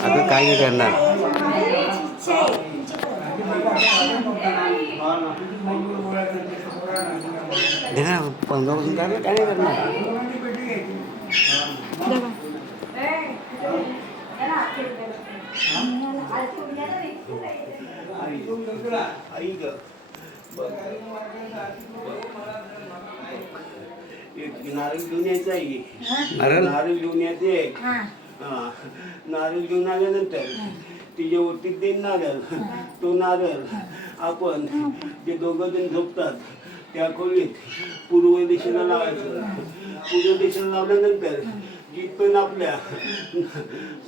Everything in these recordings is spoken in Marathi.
अगं काय नाही करणार. देखा 15 पासून काय नाही करणार. नारळ घेऊन यायचं आहे. नारळ घेऊन यायचे. नारळ घेऊन आल्यानंतर तिच्यावरती ते नारळ, तो नारळ आपण जे दोघं जण झोपतात त्या खोलीत पूर्व दिशेला लावायचं. पूर्व दिशेला लावल्यानंतर जिथपर्यंत आपल्या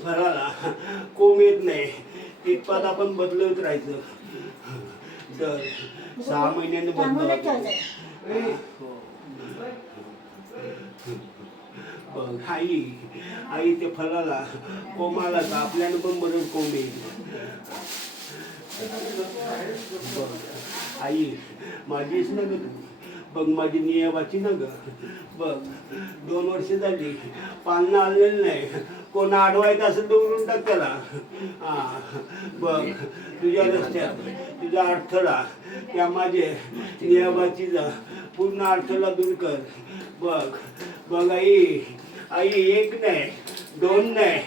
फळाला कोंब येत नाही तिथपात आपण बदलत राहायचं. दर 6 महिन्याने बदलत. बघ आई ते फळाला कोंबाला का आपल्याला पण बरंच कोंब येईल. बघ आई माझीच ना ग, बघ माझी नियमाची ना ग. बघ 2 वर्ष झाली पानं आलेलं नाही. कोण अडवायचं असं दौडून टाक त्याला. बघ तुझ्या रस्त्यात तुझा अडथळा त्या माझे नियमाची जा पूर्ण अडथळा दूर कर. बघ बघ आई 1 नाही 2 नाही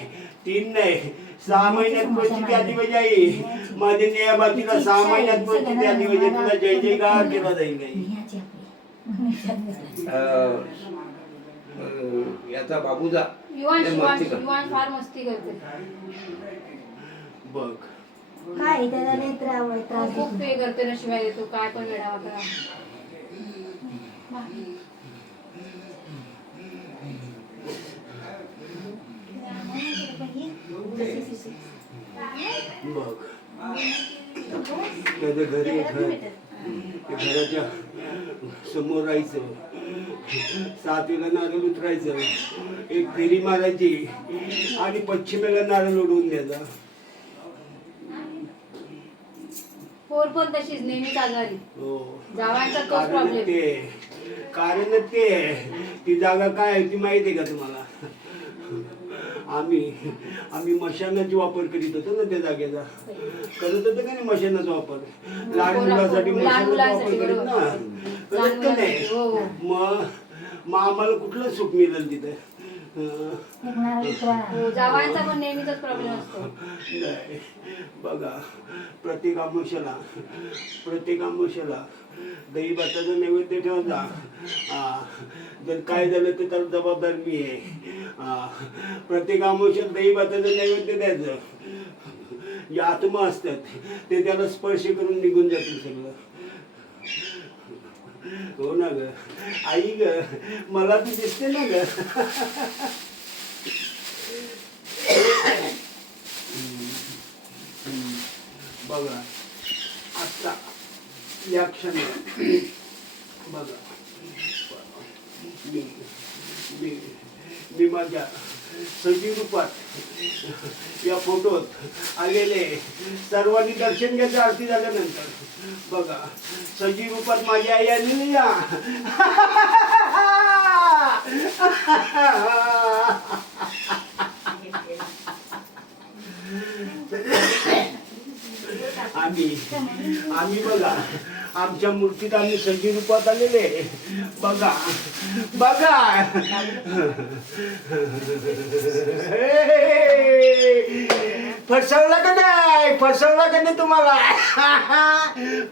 3 नाही 6 महिन्यात परिस्थिती आली पाहिजे. आई माझ्या नियमातीला 6 महिन्यात परिस्थिती आली पाहिजे. तुला जय जयकार केला जाईल. याचा बाबूजा फार मस्ती करते. बघ काय त्याला नेत्र खूप पे करते ना, शिवाय देतो काय पण वेळा होता. बघ त्याच्या घरी घराच्या समोर राहायचं. 7 वेळा नारळ उतरायचं, 1 फेरी मारायची आणि पश्चिमेला नारळ उडवून द्यायचा. पोर पण तशीच नेहमी आजारी. हो जावायचा तोच प्रॉब्लेम. कारण ते ती जागा काय आहे ती माहिती आहे का तुम्हाला? आम्ही मशानाचा वापर करीत होतो ना त्या जागेचा. करत होतो का नाही मशानाचा वापर? लहान मुलासाठी मशानाचा वापर करीत ना, करत का नाही? मग आम्हाला कुठलं सुख मिळेल तिथे? जावायचा पण नेहमीच प्रॉब्लेम असतो. नाही बघा प्रत्येक आमुष्याला दही भाताचा नैवेद्य ठेवायचा. जर काय झालं तर त्याला जबाबदार मी आहे. प्रत्येक आमुष्यात दही भाताचं नैवेद्य द्यायचं. जे आत्मा असतात ते त्याला स्पर्श करून निघून जातील सगळं. हो ना ग आई ग, मला तू दिसते ना ग. बघा आता या क्षणी बघा मी माझ्या सजीव रूपात या फोटोत आलेले सर्वांनी दर्शन घ्यायचं. आरती झाल्यानंतर बघा सजीव रूपात माझी आई आलेली या. आम्ही बघा आमच्या मूर्तीत आम्ही सजीव रूपात आलेले. बघा बघा फसवलं का नाही? फसवलं का नाही तुम्हाला?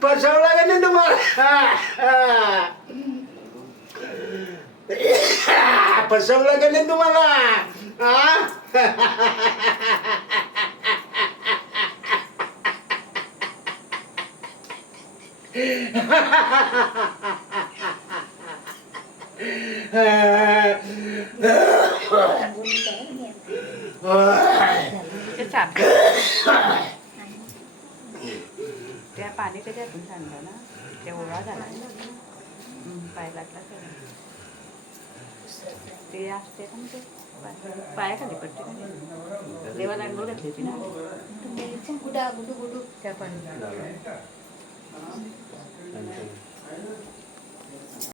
फसवलं का नाही तुम्हाला? फसवलं का नाही तुम्हाला? त्या पाणी त्याच्यातून सांगलं ना, त्या ओळा झाला पाय लागला ते असते पण ते पायाखाली पडते ना, देवाला अंघोळ घातली होती ना, गुडा गुडू गुडू त्या पण